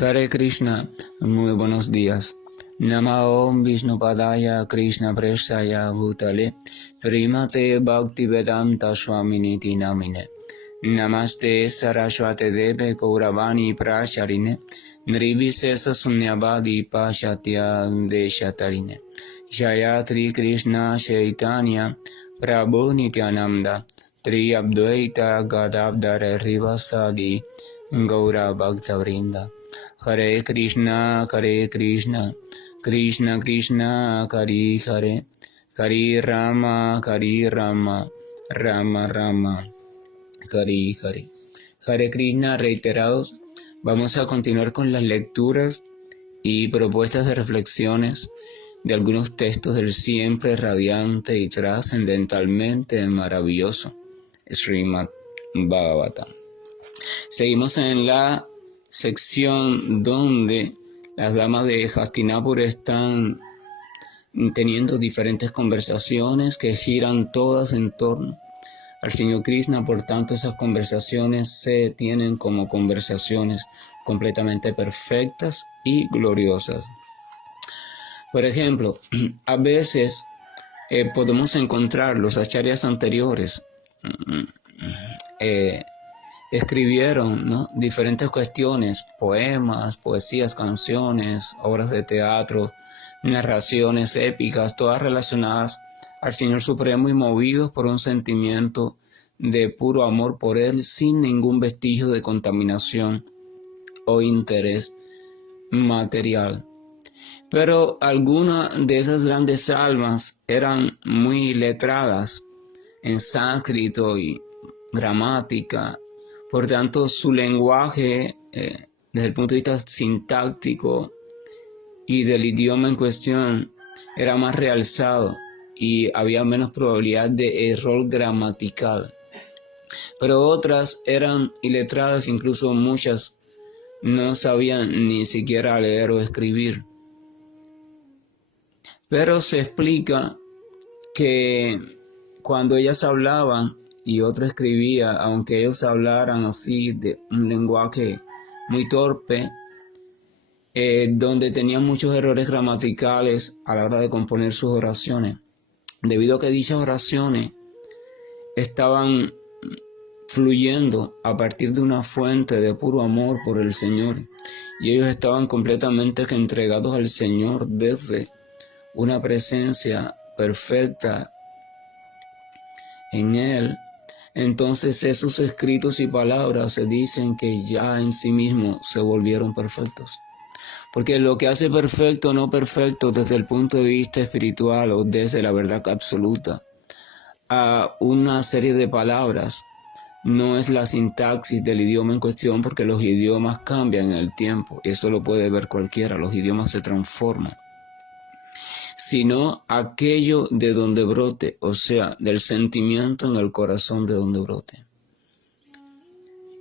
Hare Krishna, muy buenos días. Namo Vishnupadaya Krishna Prestaya Bhutale Srimate Bhaktivedanta Swaminiti Namine Namaste Saraswate Deve Gauravani Pracharine Nirvisesa Sunyavadi Pashatya Deshatarine Jayatri Krishna Chaitanya Prabhu Nityananda Tri Abdvaita Gadadhara Rivasadi Gaura Bhaktavrinda. Hare Krishna, Krishna Krishna, Hare Hare, Hare Rama, Rama Rama, Hare Hare. Hare Krishna, reiterados, vamos a continuar con las lecturas y propuestas de reflexiones de algunos textos del siempre radiante y trascendentalmente maravilloso Srimad Bhagavatam. Seguimos en la sección donde las damas de Hastinapur están teniendo diferentes conversaciones que giran todas en torno al Señor Krishna. Por tanto, esas conversaciones se tienen como conversaciones completamente perfectas y gloriosas. Por ejemplo, a veces podemos encontrar los acharyas anteriores escribieron, ¿no?, diferentes cuestiones, poemas, poesías, canciones, obras de teatro, narraciones épicas, todas relacionadas al Señor Supremo y movidos por un sentimiento de puro amor por Él, sin ningún vestigio de contaminación o interés material. Pero algunas de esas grandes almas eran muy letradas en sánscrito y gramática. Por tanto, su lenguaje, desde el punto de vista sintáctico y del idioma en cuestión, era más realzado y había menos probabilidad de error gramatical. Pero otras eran iletradas, incluso muchas no sabían ni siquiera leer o escribir. Pero se explica que cuando ellas hablaban y otro escribía, aunque ellos hablaran así de un lenguaje muy torpe, donde tenían muchos errores gramaticales a la hora de componer sus oraciones, debido a que dichas oraciones estaban fluyendo a partir de una fuente de puro amor por el Señor, y ellos estaban completamente entregados al Señor desde una presencia perfecta en Él. Entonces esos escritos y palabras se dicen que ya en sí mismos se volvieron perfectos. Porque lo que hace perfecto o no perfecto desde el punto de vista espiritual o desde la verdad absoluta a una serie de palabras no es la sintaxis del idioma en cuestión, porque los idiomas cambian en el tiempo, y eso lo puede ver cualquiera, los idiomas se transforman, sino aquello de donde brote, o sea, del sentimiento en el corazón de donde brote.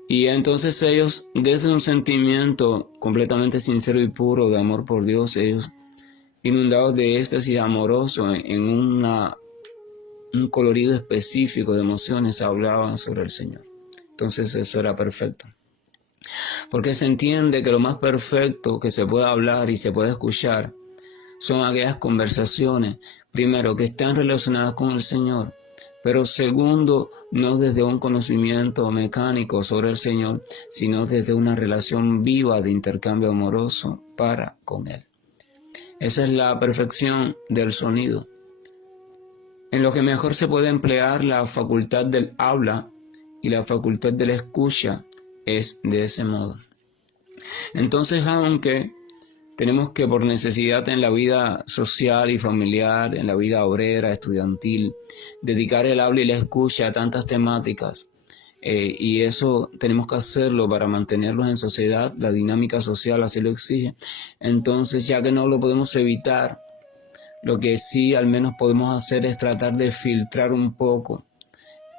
Y entonces ellos, desde un sentimiento completamente sincero y puro de amor por Dios, ellos, inundados de éxtasis amoroso, en un colorido específico de emociones, hablaban sobre el Señor. Entonces eso era perfecto. Porque se entiende que lo más perfecto que se puede hablar y se puede escuchar son aquellas conversaciones, primero, que están relacionadas con el Señor, pero segundo, no desde un conocimiento mecánico sobre el Señor, sino desde una relación viva de intercambio amoroso para con Él. Esa es la perfección del sonido, en lo que mejor se puede emplear la facultad del habla y la facultad de la escucha es de ese modo. Entonces, aunque tenemos que, por necesidad en la vida social y familiar, en la vida obrera, estudiantil, dedicar el habla y la escucha a tantas temáticas, y eso tenemos que hacerlo para mantenerlos en sociedad, la dinámica social así lo exige. Entonces, ya que no lo podemos evitar, lo que sí al menos podemos hacer es tratar de filtrar un poco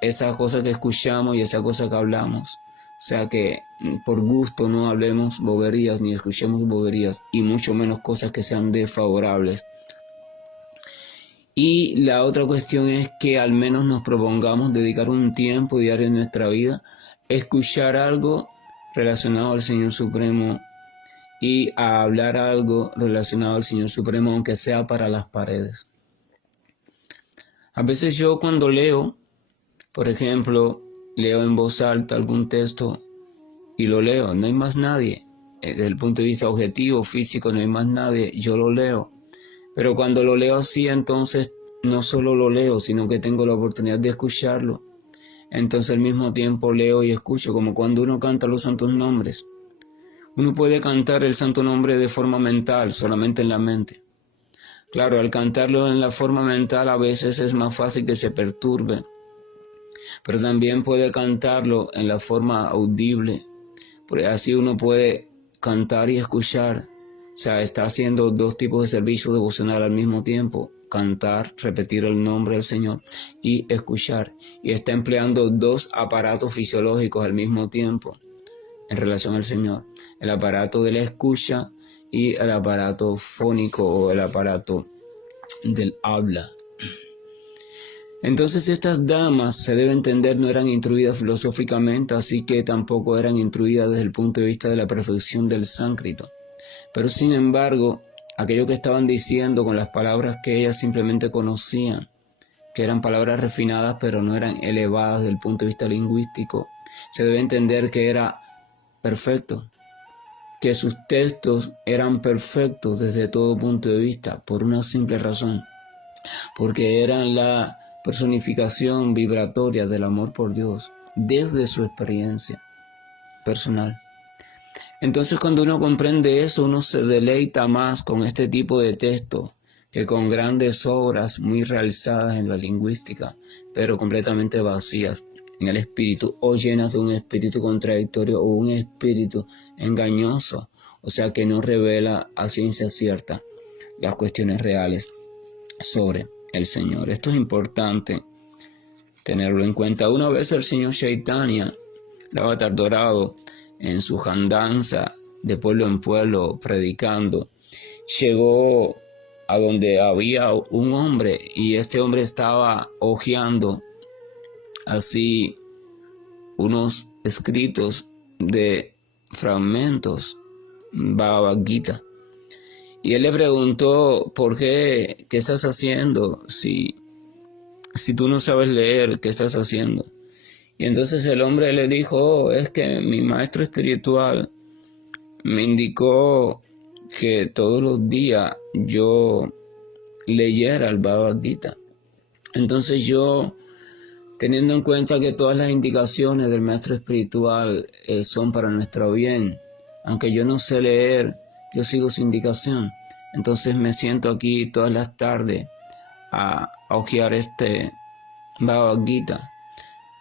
esa cosa que escuchamos y esa cosa que hablamos. O sea, que por gusto no hablemos boberías ni escuchemos boberías, y mucho menos cosas que sean desfavorables. Y la otra cuestión es que al menos nos propongamos dedicar un tiempo diario en nuestra vida, escuchar algo relacionado al Señor Supremo y a hablar algo relacionado al Señor Supremo, aunque sea para las paredes. A veces yo cuando leo, por ejemplo, leo en voz alta algún texto y lo leo, no hay más nadie. Desde el punto de vista objetivo, físico, no hay más nadie, yo lo leo. Pero cuando lo leo así, entonces no solo lo leo, sino que tengo la oportunidad de escucharlo. Entonces al mismo tiempo leo y escucho, como cuando uno canta los santos nombres. Uno puede cantar el santo nombre de forma mental, solamente en la mente. Claro, al cantarlo en la forma mental a veces es más fácil que se perturbe, pero también puede cantarlo en la forma audible, porque así uno puede cantar y escuchar. O sea, está haciendo dos tipos de servicio devocional al mismo tiempo: cantar, repetir el nombre del Señor, y escuchar. Y está empleando dos aparatos fisiológicos al mismo tiempo en relación al Señor: el aparato de la escucha y el aparato fónico o el aparato del habla. Entonces estas damas, se debe entender, no eran instruidas filosóficamente, así que tampoco eran instruidas desde el punto de vista de la perfección del sánscrito. Pero sin embargo, aquello que estaban diciendo con las palabras que ellas simplemente conocían, que eran palabras refinadas pero no eran elevadas desde el punto de vista lingüístico, se debe entender que era perfecto, que sus textos eran perfectos desde todo punto de vista, por una simple razón: porque eran la personificación vibratoria del amor por Dios desde su experiencia personal. Entonces, cuando uno comprende eso, uno se deleita más con este tipo de texto que con grandes obras muy realizadas en la lingüística, pero completamente vacías en el espíritu, o llenas de un espíritu contradictorio o un espíritu engañoso, o sea, que no revela a ciencia cierta las cuestiones reales sobre el Señor. Esto es importante tenerlo en cuenta. Una vez el señor Chaitanya, el Avatar dorado, en su andanza de pueblo en pueblo predicando, llegó a donde había un hombre, y este hombre estaba hojeando así unos escritos de fragmentos Bhagavad Gita. Y él le preguntó: ¿por qué? ¿Qué estás haciendo? Si tú no sabes leer, ¿qué estás haciendo? Y entonces el hombre le dijo: oh, es que mi maestro espiritual me indicó que todos los días yo leyera el Bhagavad Gita. Entonces yo, teniendo en cuenta que todas las indicaciones del maestro espiritual son para nuestro bien, aunque yo no sé leer, yo sigo su indicación. Entonces me siento aquí todas las tardes a hojear este Bhagavad Gita.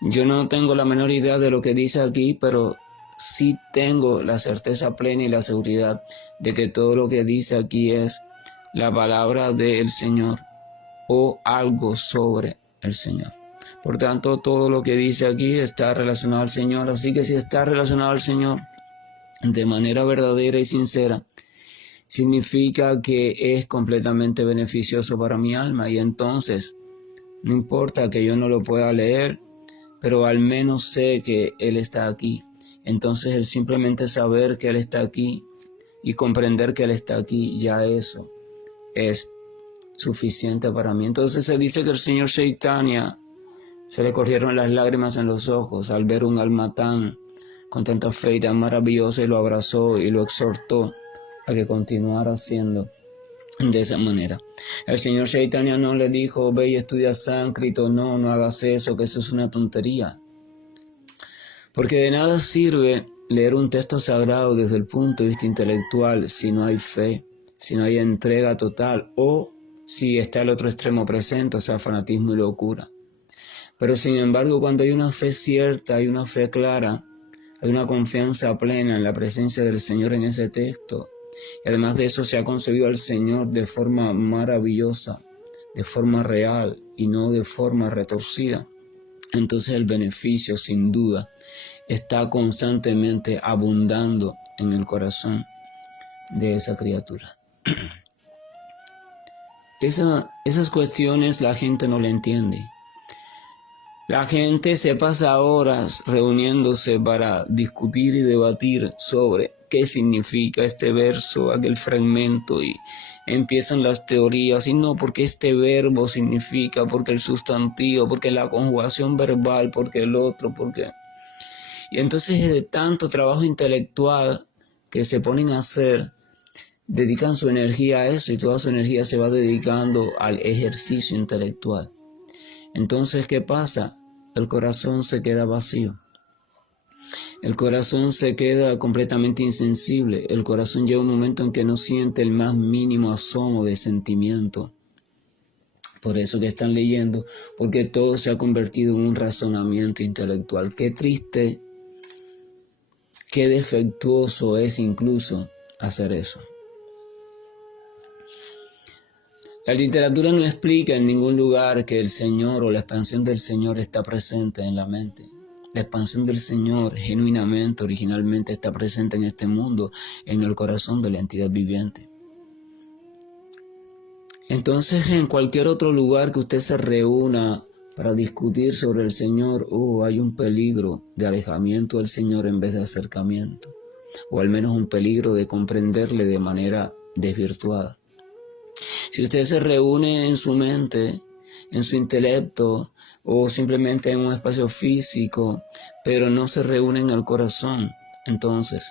Yo no tengo la menor idea de lo que dice aquí, pero sí tengo la certeza plena y la seguridad de que todo lo que dice aquí es la palabra del Señor o algo sobre el Señor. Por tanto, todo lo que dice aquí está relacionado al Señor. Así que si está relacionado al Señor de manera verdadera y sincera, significa que es completamente beneficioso para mi alma. Y entonces, no importa que yo no lo pueda leer, pero al menos sé que Él está aquí. Entonces el simplemente saber que Él está aquí y comprender que Él está aquí, ya eso es suficiente para mí. Entonces se dice que el señor Chaitanya se le corrieron las lágrimas en los ojos al ver un alma con tanta fe y tan maravillosa, y lo abrazó y lo exhortó a que continuara haciendo de esa manera. El señor Chaitanya no le dijo: ve y estudia sánscrito, no hagas eso, que eso es una tontería. Porque de nada sirve leer un texto sagrado desde el punto de vista intelectual si no hay fe, si no hay entrega total, o si está el otro extremo presente, o sea, fanatismo y locura. Pero sin embargo, cuando hay una fe cierta, hay una fe clara, hay una confianza plena en la presencia del Señor en ese texto, y además de eso se ha concebido al Señor de forma maravillosa, de forma real y no de forma retorcida, entonces el beneficio sin duda está constantemente abundando en el corazón de esa criatura. Esas cuestiones la gente no le entiende. La gente se pasa horas reuniéndose para discutir y debatir sobre qué significa este verso, aquel fragmento, y empiezan las teorías, y no, porque este verbo significa, porque el sustantivo, porque la conjugación verbal, porque el otro, porque... Y entonces de tanto trabajo intelectual que se ponen a hacer, dedican su energía a eso y toda su energía se va dedicando al ejercicio intelectual. Entonces, ¿qué pasa? El corazón se queda vacío. El corazón se queda completamente insensible. El corazón llega un momento en que no siente el más mínimo asomo de sentimiento. Por eso que están leyendo, porque todo se ha convertido en un razonamiento intelectual. Qué triste, qué defectuoso es incluso hacer eso. La literatura no explica en ningún lugar que el Señor o la expansión del Señor está presente en la mente. La expansión del Señor genuinamente, originalmente está presente en este mundo, en el corazón de la entidad viviente. Entonces, en cualquier otro lugar que usted se reúna para discutir sobre el Señor, hay un peligro de alejamiento del Señor en vez de acercamiento, o al menos un peligro de comprenderle de manera desvirtuada. Si usted se reúne en su mente, en su intelecto, o simplemente en un espacio físico, pero no se reúne en el corazón, entonces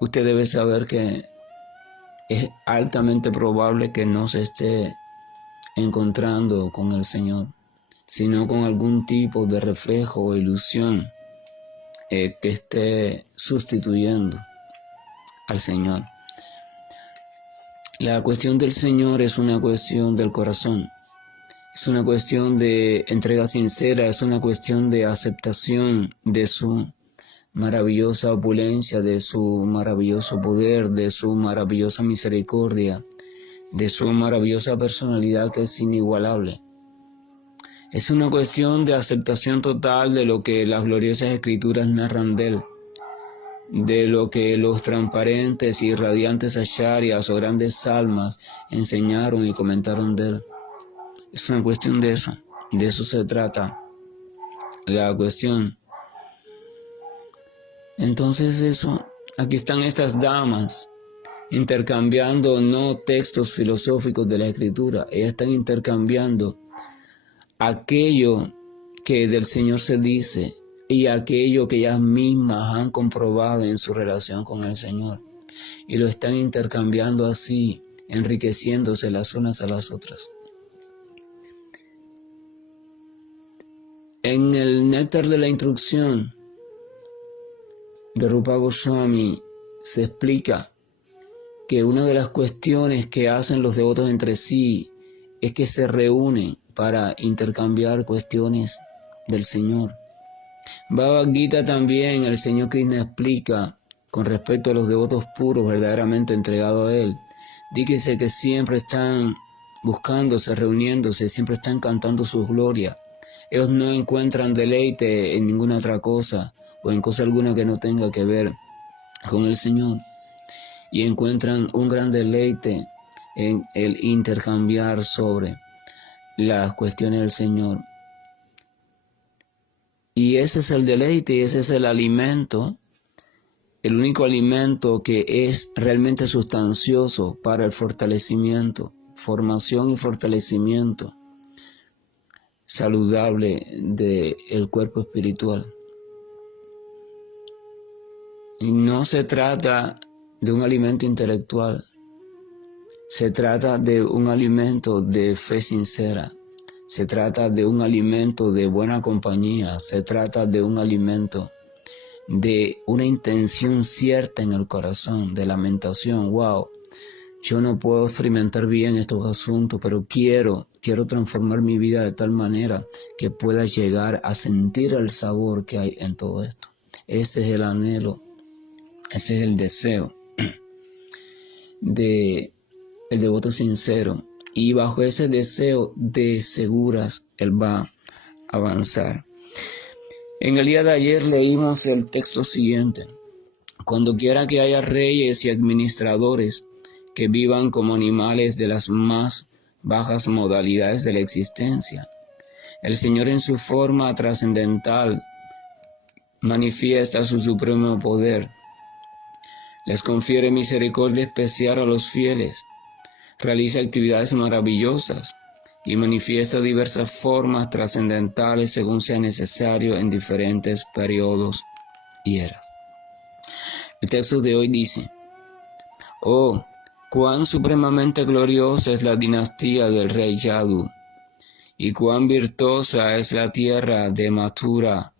usted debe saber que es altamente probable que no se esté encontrando con el Señor, sino con algún tipo de reflejo o ilusión que esté sustituyendo al Señor. La cuestión del Señor es una cuestión del corazón, es una cuestión de entrega sincera, es una cuestión de aceptación de su maravillosa opulencia, de su maravilloso poder, de su maravillosa misericordia, de su maravillosa personalidad que es inigualable. Es una cuestión de aceptación total de lo que las gloriosas escrituras narran de él, de lo que los transparentes y radiantes acharyas o grandes almas enseñaron y comentaron de él. Es una cuestión de eso se trata la cuestión. Entonces aquí están estas damas intercambiando no textos filosóficos de la escritura, ellas están intercambiando aquello que del Señor se dice y aquello que ellas mismas han comprobado en su relación con el Señor. Y lo están intercambiando así, enriqueciéndose las unas a las otras. En el Néctar de la Instrucción de Rupa Goswami se explica que una de las cuestiones que hacen los devotos entre sí es que se reúnen para intercambiar cuestiones del Señor. Bhagavad Gita también, el Señor Krishna explica con respecto a los devotos puros verdaderamente entregados a Él. Dice que siempre están buscándose, reuniéndose, siempre están cantando sus glorias. Ellos no encuentran deleite en ninguna otra cosa o en cosa alguna que no tenga que ver con el Señor. Y encuentran un gran deleite en el intercambiar sobre las cuestiones del Señor. Y ese es el deleite y ese es el alimento, el único alimento que es realmente sustancioso para el fortalecimiento, formación y fortalecimiento saludable del cuerpo espiritual. Y no se trata de un alimento intelectual, se trata de un alimento de fe sincera. Se trata de un alimento de buena compañía, se trata de un alimento de una intención cierta en el corazón, de lamentación. Wow, yo no puedo experimentar bien estos asuntos, pero quiero transformar mi vida de tal manera que pueda llegar a sentir el sabor que hay en todo esto. Ese es el anhelo, ese es el deseo del devoto sincero. Y bajo ese deseo de seguras, él va a avanzar. En el día de ayer leímos el texto siguiente. Cuando quiera que haya reyes y administradores que vivan como animales de las más bajas modalidades de la existencia, el Señor en su forma trascendental manifiesta su supremo poder. les confiere misericordia especial a los fieles, realiza actividades maravillosas y manifiesta diversas formas trascendentales según sea necesario en diferentes periodos y eras. El texto de hoy dice: «Oh, cuán supremamente gloriosa es la dinastía del rey Yadu, y cuán virtuosa es la tierra de Mathura,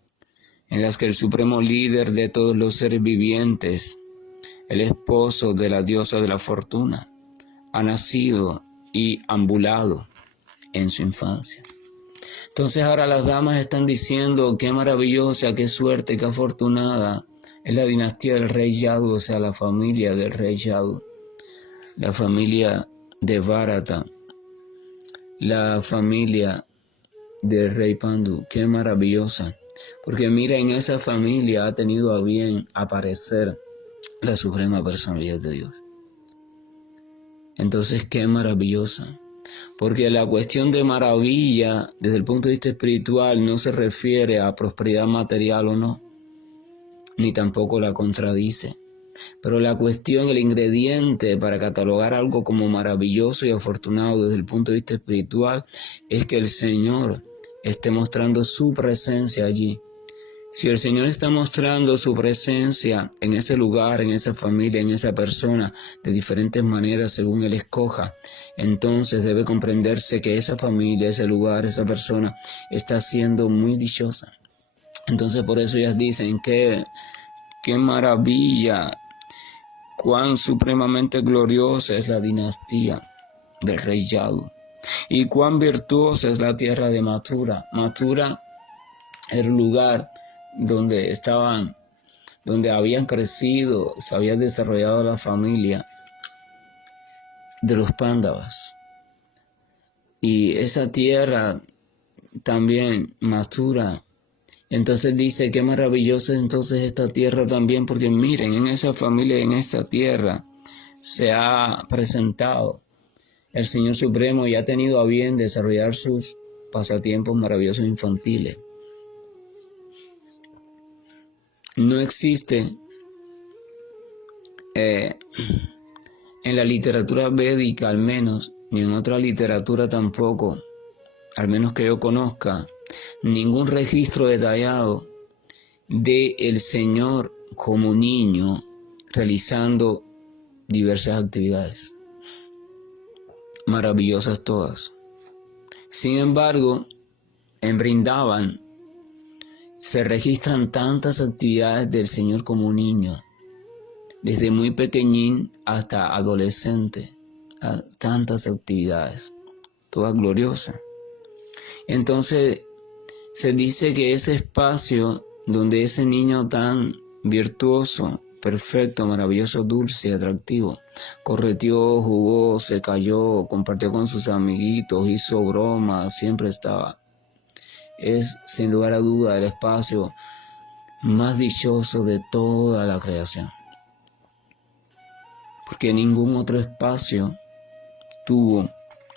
en las que el supremo líder de todos los seres vivientes, el esposo de la diosa de la fortuna, ha nacido y ambulado en su infancia». Entonces ahora las damas están diciendo: qué maravillosa, qué suerte, qué afortunada es la dinastía del rey Yadu, o sea, la familia del rey Yadu, la familia de Bharata, la familia del rey Pandu. Qué maravillosa, porque mira, en esa familia ha tenido a bien aparecer la suprema personalidad de Dios. Entonces, qué maravillosa, porque la cuestión de maravilla desde el punto de vista espiritual no se refiere a prosperidad material o no, ni tampoco la contradice. Pero la cuestión, el ingrediente para catalogar algo como maravilloso y afortunado desde el punto de vista espiritual es que el Señor esté mostrando su presencia allí. Si el Señor está mostrando su presencia en ese lugar, en esa familia, en esa persona, de diferentes maneras según Él escoja, entonces debe comprenderse que esa familia, ese lugar, esa persona está siendo muy dichosa. Entonces por eso ellas dicen que qué maravilla, cuán supremamente gloriosa es la dinastía del rey Yadu, y cuán virtuosa es la tierra de Mathura. Mathura era el lugar donde habían crecido, se había desarrollado la familia de los Pándavas. Y esa tierra también, Mathura. Entonces dice, qué maravillosa es entonces esta tierra también, porque miren, en esa familia, en esta tierra, se ha presentado el Señor Supremo y ha tenido a bien desarrollar sus pasatiempos maravillosos infantiles. No existe en la literatura védica, al menos, ni en otra literatura tampoco, al menos que yo conozca, ningún registro detallado de el Señor como niño realizando diversas actividades, maravillosas todas. Sin embargo, en Vrindavan se registran tantas actividades del Señor como niño, desde muy pequeñín hasta adolescente, tantas actividades, todas gloriosas. Entonces se dice que ese espacio donde ese niño tan virtuoso, perfecto, maravilloso, dulce y atractivo, correteó, jugó, se cayó, compartió con sus amiguitos, hizo bromas, siempre estaba. Es sin lugar a duda el espacio más dichoso de toda la creación, porque ningún otro espacio tuvo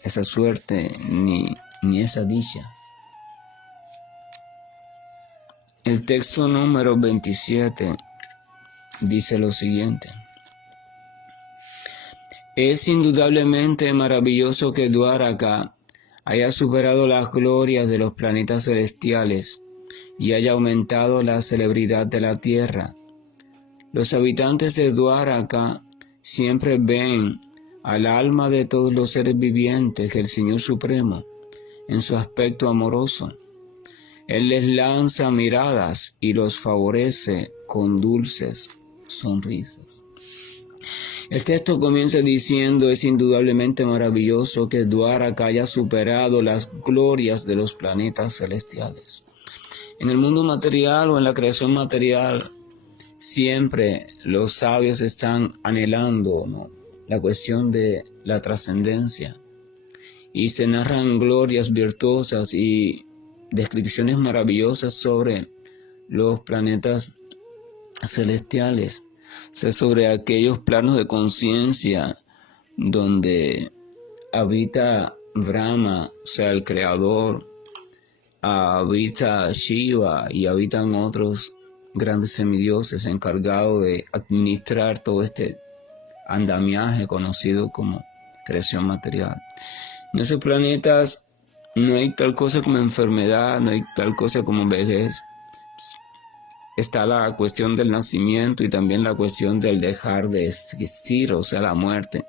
esa suerte ni esa dicha. El texto número 27 dice lo siguiente: es indudablemente maravilloso que Dwaraka haya superado las glorias de los planetas celestiales y haya aumentado la celebridad de la tierra. Los habitantes de Dwaraka siempre ven al alma de todos los seres vivientes que el Señor Supremo, en su aspecto amoroso, Él les lanza miradas y los favorece con dulces sonrisas. El texto comienza diciendo: es indudablemente maravilloso que Dwaraka haya superado las glorias de los planetas celestiales. En el mundo material o en la creación material, siempre los sabios están anhelando, ¿no?, la cuestión de la trascendencia. Y se narran glorias virtuosas y descripciones maravillosas sobre los planetas celestiales, sobre aquellos planos de conciencia donde habita Brahma, o sea, el creador, habita Shiva y habitan otros grandes semidioses encargados de administrar todo este andamiaje conocido como creación material. En esos planetas no hay tal cosa como enfermedad, no hay tal cosa como vejez. Está la cuestión del nacimiento y también la cuestión del dejar de existir, o sea, la muerte.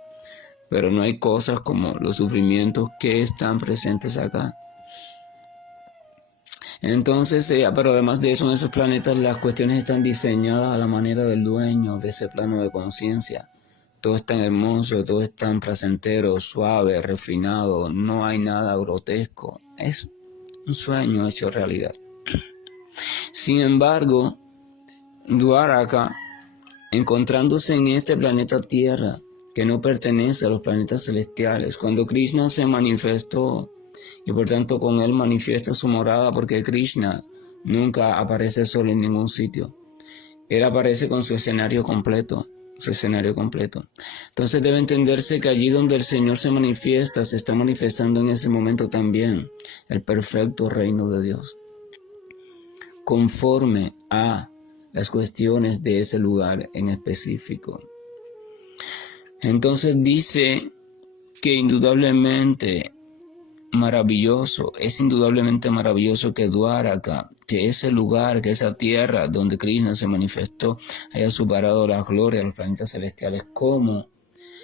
Pero no hay cosas como los sufrimientos que están presentes acá. Entonces, pero además de eso, en esos planetas las cuestiones están diseñadas a la manera del dueño de ese plano de conciencia. Todo es tan hermoso, todo es tan placentero, suave, refinado, no hay nada grotesco. Es un sueño hecho realidad. Sin embargo, Dwaraka, encontrándose en este planeta Tierra, que no pertenece a los planetas celestiales, cuando Krishna se manifestó, y por tanto con él manifiesta su morada, porque Krishna nunca aparece solo en ningún sitio. Él aparece con su escenario completo. Entonces debe entenderse que allí donde el Señor se manifiesta, se está manifestando en ese momento también el perfecto reino de Dios, conforme a las cuestiones de ese lugar en específico. Entonces dice que es indudablemente maravilloso que Dwaraka, que ese lugar, que esa tierra donde Krishna se manifestó, haya superado la gloria de los planetas celestiales. ¿Cómo?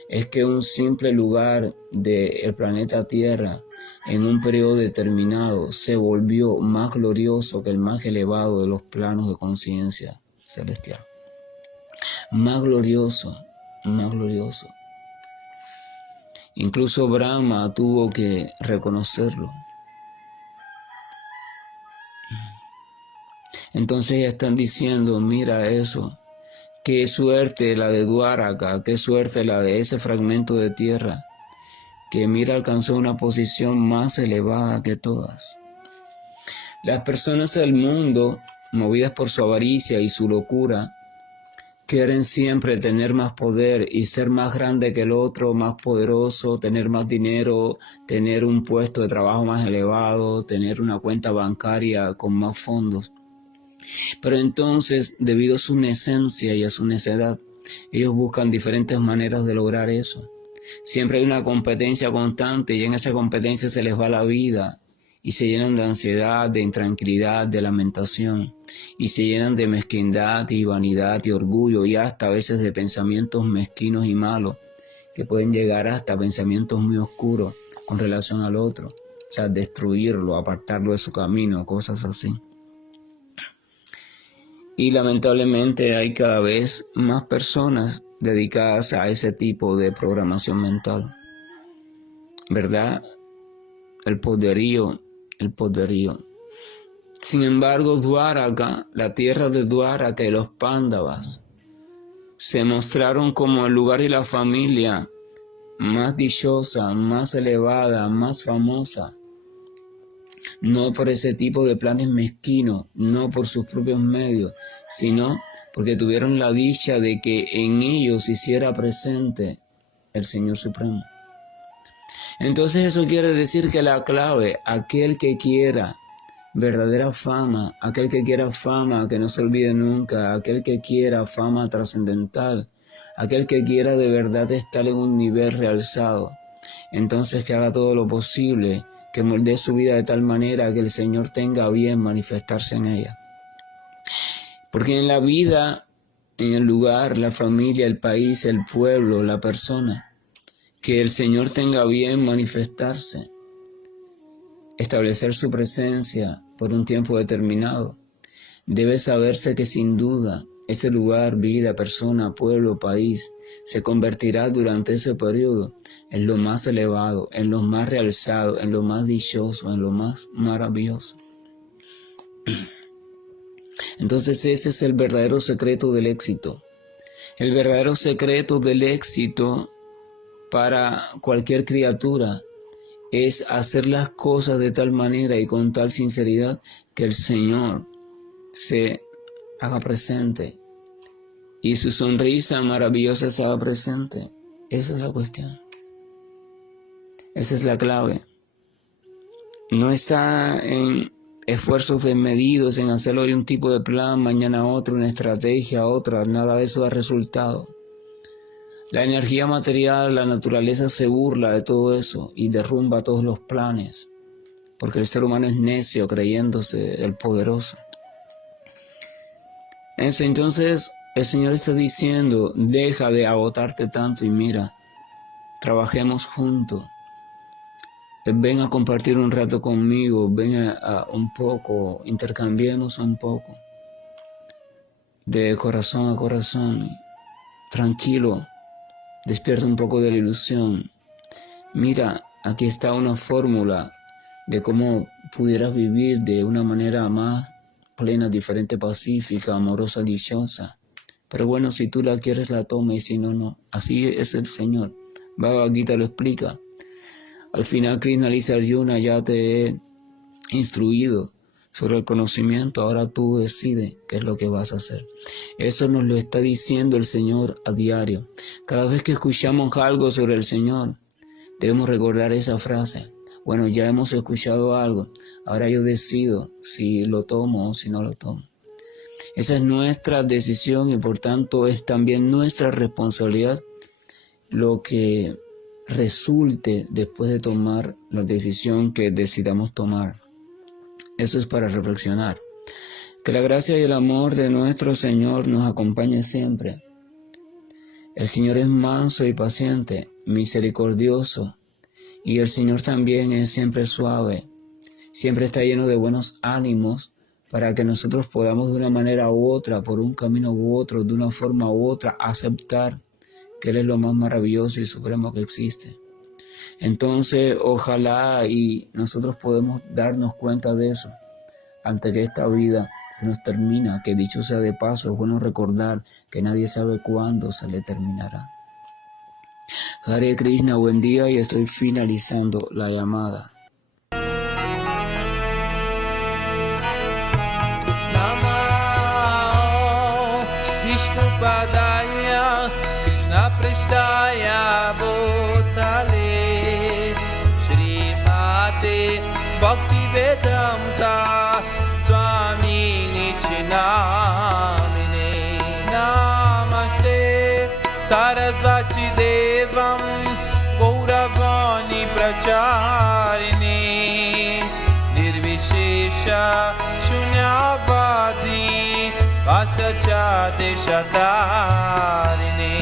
Es que un simple lugar del planeta Tierra en un periodo determinado se volvió más glorioso que el más elevado de los planos de conciencia celestial. Más glorioso. Incluso Brahma tuvo que reconocerlo. Entonces ya están diciendo, mira eso, qué suerte la de Dwaraka, qué suerte la de ese fragmento de tierra, que mira alcanzó una posición más elevada que todas. Las personas del mundo, movidas por su avaricia y su locura, quieren siempre tener más poder y ser más grande que el otro, más poderoso, tener más dinero, tener un puesto de trabajo más elevado, tener una cuenta bancaria con más fondos. Pero entonces, debido a su necencia y a su necedad, ellos buscan diferentes maneras de lograr eso. Siempre hay una competencia constante y en esa competencia se les va la vida y se llenan de ansiedad, de intranquilidad, de lamentación y se llenan de mezquindad y vanidad y orgullo y hasta a veces de pensamientos mezquinos y malos que pueden llegar hasta pensamientos muy oscuros con relación al otro, o sea, destruirlo, apartarlo de su camino, cosas así. Y lamentablemente hay cada vez más personas dedicadas a ese tipo de programación mental, ¿verdad? El poderío. Sin embargo, Dwaraka, la tierra de Dwaraka y los Pándavas, se mostraron como el lugar y la familia más dichosa, más elevada, más famosa. No por ese tipo de planes mezquinos, no por sus propios medios, sino porque tuvieron la dicha de que en ellos se hiciera presente el Señor Supremo. Entonces eso quiere decir que la clave, aquel que quiera verdadera fama, aquel que quiera fama que no se olvide nunca, aquel que quiera fama trascendental, aquel que quiera de verdad estar en un nivel realzado, entonces que haga todo lo posible, que moldee su vida de tal manera que el Señor tenga bien manifestarse en ella. Porque en la vida, en el lugar, la familia, el país, el pueblo, la persona, que el Señor tenga bien manifestarse, establecer su presencia por un tiempo determinado, debe saberse que sin duda ese lugar, vida, persona, pueblo, país, se convertirá durante ese periodo en lo más elevado, en lo más realzado, en lo más dichoso, en lo más maravilloso. Entonces ese es el verdadero secreto del éxito. El verdadero secreto del éxito para cualquier criatura es hacer las cosas de tal manera y con tal sinceridad que el Señor se haga presente y su sonrisa maravillosa se haga presente. Esa es la cuestión. Esa es la clave. No está en esfuerzos desmedidos en hacer hoy un tipo de plan, mañana otro, una estrategia, otra, nada de eso da resultado. La energía material, la naturaleza se burla de todo eso y derrumba todos los planes, porque el ser humano es necio creyéndose el poderoso. Entonces el Señor está diciendo, deja de agotarte tanto y mira, trabajemos juntos. Ven a compartir un rato conmigo, ven a un poco, intercambiemos un poco, de corazón a corazón, tranquilo, despierta un poco de la ilusión. Mira, aquí está una fórmula de cómo pudieras vivir de una manera más plena, diferente, pacífica, amorosa, dichosa. Pero bueno, si tú la quieres la toma y si no, no. Así es el Señor. Bhagavad Gita lo explica. Al final Krishna le dice a Arjuna, ya te he instruido sobre el conocimiento, ahora tú decides qué es lo que vas a hacer. Eso nos lo está diciendo el Señor a diario. Cada vez que escuchamos algo sobre el Señor, debemos recordar esa frase. Bueno, ya hemos escuchado algo, ahora yo decido si lo tomo o si no lo tomo. Esa es nuestra decisión y por tanto es también nuestra responsabilidad lo que resulte después de tomar la decisión que decidamos tomar. Eso es para reflexionar. Que la gracia y el amor de nuestro Señor nos acompañe siempre. El Señor es manso y paciente, misericordioso, y el Señor también es siempre suave, siempre está lleno de buenos ánimos para que nosotros podamos de una manera u otra, por un camino u otro, de una forma u otra, aceptar que Él es lo más maravilloso y supremo que existe. Entonces, ojalá y nosotros podemos darnos cuenta de eso, antes que esta vida se nos termina, que dicho sea de paso, es bueno recordar que nadie sabe cuándo se le terminará. Hare Krishna, buen día y estoy finalizando la llamada. Namo Vishnupadaya Krishna Prasthaya Bhutale Srimate Bhaktivedanta Swami Nichinamine Namaste Sarasvati Devam Gauravani Pracharine Nirvishesha Shunyavadi Vasachate Shatarine